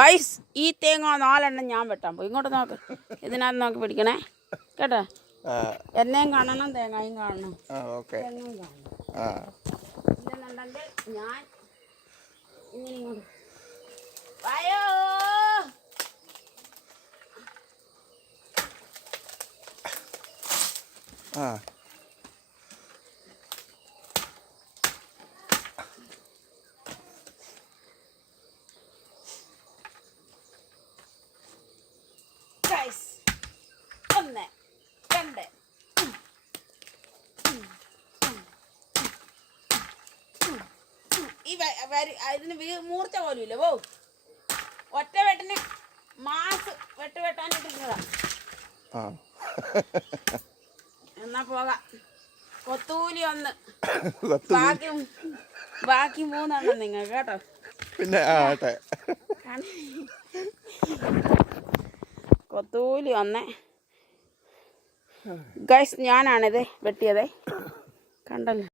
Guys ഈ തേങ്ങ 4 എണ്ണം ഞാൻ വെട്ടാൻ പോയി. ഇങ്ങോട്ട് നോക്ക്, ഇതിനകത്ത് നോക്കി പിടിക്കണേ കേട്ടോ. എന്നെയും കാണണം, തേങ്ങയും കാണണം, തേങ്ങയും കാണണം. ഇല്ലെന്നുണ്ടെങ്കിൽ ഞാൻ ഇങ്ങനെ ഇങ്ങോട്ട് വായോ. ഒന്ന് രണ്ട് ഈ ഇതിന് മൂർച്ച പോലും ഇല്ല. ഓ ഒറ്റ വെട്ടിന് മാസ് വെട്ടാനിട്ടിരുന്നതാ. എന്നാ പോകാം. കൊത്തൂലി ഒന്ന്, ബാക്കി 3 എണ്ണം നിങ്ങൾക്ക് കേട്ടോ. പിന്നെ കൊത്തൂലി ഒന്ന്. ഗൈസ് ഞാനാണിത് വെട്ടിയത്, കണ്ടല്ലോ.